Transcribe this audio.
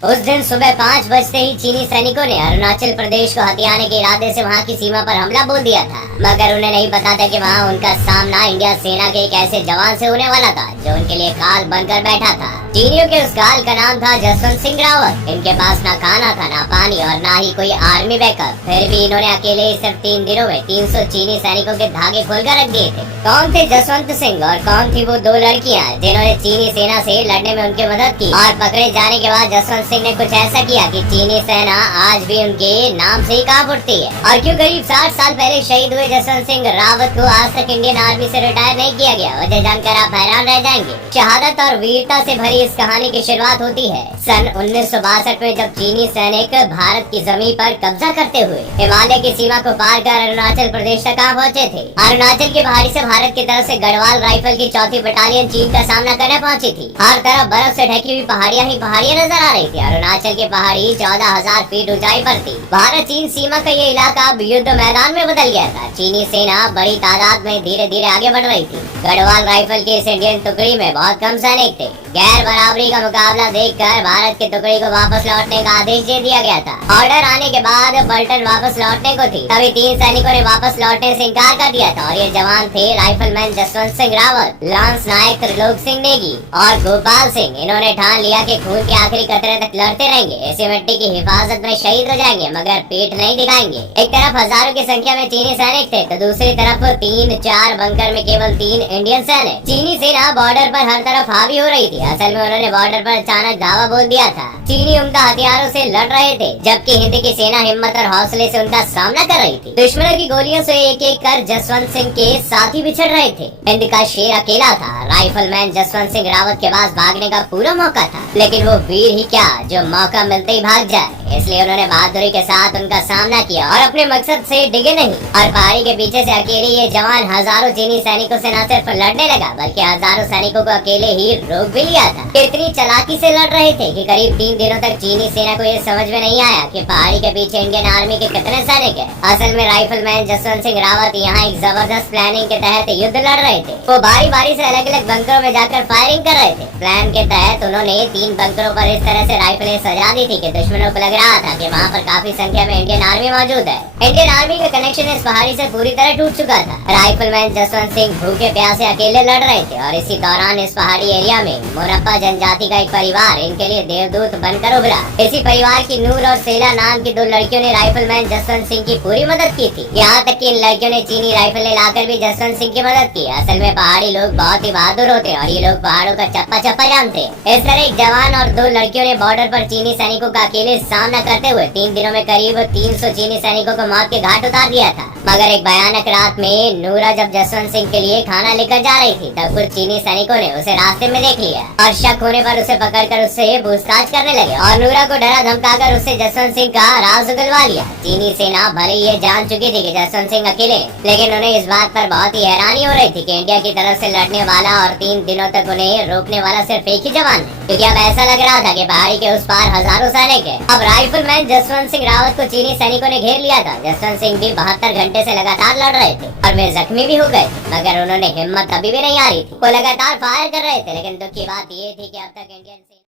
उस दिन सुबह 5 बजते ही चीनी सैनिकों ने अरुणाचल प्रदेश को हथियाने के इरादे से वहां की सीमा पर हमला बोल दिया था, मगर उन्हें नहीं पता था कि वहां उनका सामना इंडिया सेना के एक ऐसे जवान से होने वाला था जो उनके लिए काल बनकर बैठा था। चीनियों के उस काल का नाम था जसवंत सिंह रावत। इनके पास ना खाना था, ना पानी और ना ही कोई आर्मी बैकअप। फिर भी इन्होंने अकेले सिर्फ 3 दिनों में 300 चीनी सैनिकों के धागे खोलकर रख दिए थे। कौन थे जसवंत सिंह और कौन थी वो 2 लड़कियां जिन्होंने चीनी सेना से लड़ने में उनकी मदद की? और पकड़े जाने के बाद जसवंत सिंह ने कुछ ऐसा किया कि चीनी सेना आज भी उनके नाम से ही कांप उठती है। और क्यों करीब 60 साल पहले शहीद हुए जसवंत सिंह रावत को आज तक इंडियन आर्मी से रिटायर नहीं किया गया, वजह जानकर आप हैरान रह जाएंगे। शहादत और वीरता से भरी इस कहानी की शुरुआत होती है सन 1962 में, जब चीनी सैनिक भारत की जमीन पर कब्जा करते हुए हिमालय की सीमा को पार कर अरुणाचल प्रदेश तक पहुँचे थे। अरुणाचल की पहाड़ी से भारत की तरफ से गढ़वाल राइफल की 4th बटालियन चीन का सामना करने पहुंची थी। हर तरफ बर्फ से ढकी हुई पहाड़ियां ही पहाड़ियां नजर आ रही थी। अरुणाचल की पहाड़ी 14,000 फीट ऊंचाई पर थी। भारत चीन सीमा का ये इलाका अब युद्ध मैदान में बदल गया था। चीनी सेना बड़ी तादाद में धीरे धीरे आगे बढ़ रही थी। गढ़वाल राइफल की इस इंडियन टुकड़ी में बहुत कम सैनिक थे। गैर बराबरी का मुकाबला देखकर भारत की टुकड़ी को वापस लौटने का आदेश दे दिया गया था। ऑर्डर आने के बाद पलटन वापस लौटने को थी, तभी 3 सैनिकों ने वापस लौटने से इनकार कर दिया था। और ये जवान थे राइफलमैन जसवंत सिंह रावत, लांस नायक त्रिलोक सिंह नेगी और गोपाल सिंह। इन्होंने ठान लिया कि खून के आखिरी कतरे तक लड़ते रहेंगे, ऐसी मिट्टी की हिफाजत में शहीद हो जाएंगे, मगर पीठ नहीं दिखाएंगे। एक तरफ हजारों की संख्या में चीनी सैनिक थे, तो दूसरी तरफ 3-4 बंकर में केवल 3 इंडियन सैनिक। चीनी सेना बॉर्डर पर हर तरफ हावी हो रही थी। असल में उन्होंने बॉर्डर पर अचानक धावा बोल दिया था। चीनी उम्दा हथियारों से लड़ रहे थे, जबकि हिंद की सेना हिम्मत और हौसले से उनका सामना कर रही थी। दुश्मनों की गोलियों से एक एक कर जसवंत सिंह के साथी बिछड़ रहे थे। हिंद का शेर अकेला था। राइफलमैन जसवंत सिंह रावत के पास भागने का पूरा मौका था, लेकिन वो वीर ही क्या जो मौका मिलते ही भाग जाए। इसलिए उन्होंने बहादुरी के साथ उनका सामना किया और अपने मकसद से डिगे नहीं। और पहाड़ी के पीछे से अकेले ये जवान हजारों चीनी सैनिकों से न सिर्फ लड़ने लगा, बल्कि हजारों सैनिकों को अकेले ही रोक भी लिया था। इतनी चालाकी से लड़ रहे थे कि करीब 3 दिनों तक चीनी सेना को ये समझ में नहीं आया कि पहाड़ी के पीछे इंडियन आर्मी के कितने सैनिक हैं। असल में राइफलमैन जसवंत सिंह रावत यहाँ एक जबरदस्त प्लानिंग के तहत युद्ध लड़ रहे थे। वो बारी बारी से अलग अलग बंकरों में जाकर फायरिंग कर रहे थे। प्लान के तहत उन्होंने 3 बंकरों पर इस तरह से राइफलें सजा दी थी कि दुश्मनों को लग रहा था कि वहाँ पर काफी संख्या में इंडियन आर्मी मौजूद है। इंडियन आर्मी का कनेक्शन इस पहाड़ी से पूरी तरह टूट चुका था। राइफलमैन जसवंत सिंह भूखे प्यासे अकेले लड़ रहे थे और इसी दौरान इस पहाड़ी एरिया में मोरप्पा जनजाति का एक परिवार इनके लिए देवदूत बनकर उभरा। इसी परिवार की नूर और सेला नाम की 2 लड़कियों ने राइफलमैन जसवंत सिंह की पूरी मदद की थी। यहाँ तक कि इन लड़कियों ने चीनी राइफलें लाकर भी जसवंत सिंह की मदद की। असल में पहाड़ी लोग बहुत ही बहादुर होते और ये लोग पहाड़ों का चप्पा चप्पा जानते। इस तरह एक जवान और 2 लड़कियों ने बॉर्डर पर चीनी सैनिकों का अकेले सामना करते हुए 3 दिनों में करीब 300 चीनी सैनिकों को मौत के घाट उतार दिया था। मगर एक भयानक रात में नूरा जब जसवंत सिंह के लिए खाना लेकर जा रही थी, तब कुछ चीनी सैनिकों ने उसे रास्ते में देख लिया और शक होने पर उसे पकड़कर उससे पूछताछ करने लगे और नूरा को डरा धमकाकर उससे जसवंत सिंह का राज उगलवा लिया। चीनी सेना भले ये जान चुकी थी कि जसवंत सिंह अकेले, लेकिन उन्हें इस बात पर बहुत ही हैरानी हो रही थी कि इंडिया की तरफ से लड़ने वाला और 3 दिनों तक उन्हें रोकने वाला सिर्फ एक ही जवान है, क्योंकि अब ऐसा लग रहा था कि पहाड़ी के उस पार हजारों सैनिक है। अब राइफलमैन जसवंत सिंह रावत को चीनी सैनिकों ने घेर लिया था। जसवंत सिंह भी 72 घंटे से लगातार लड़ रहे थे और वे जख्मी भी हो गए, मगर उन्होंने हिम्मत अभी भी नहीं आ रही थी। वो लगातार फायर कर रहे थे, लेकिन दुख की बात ये थी कि अब तक इंडियन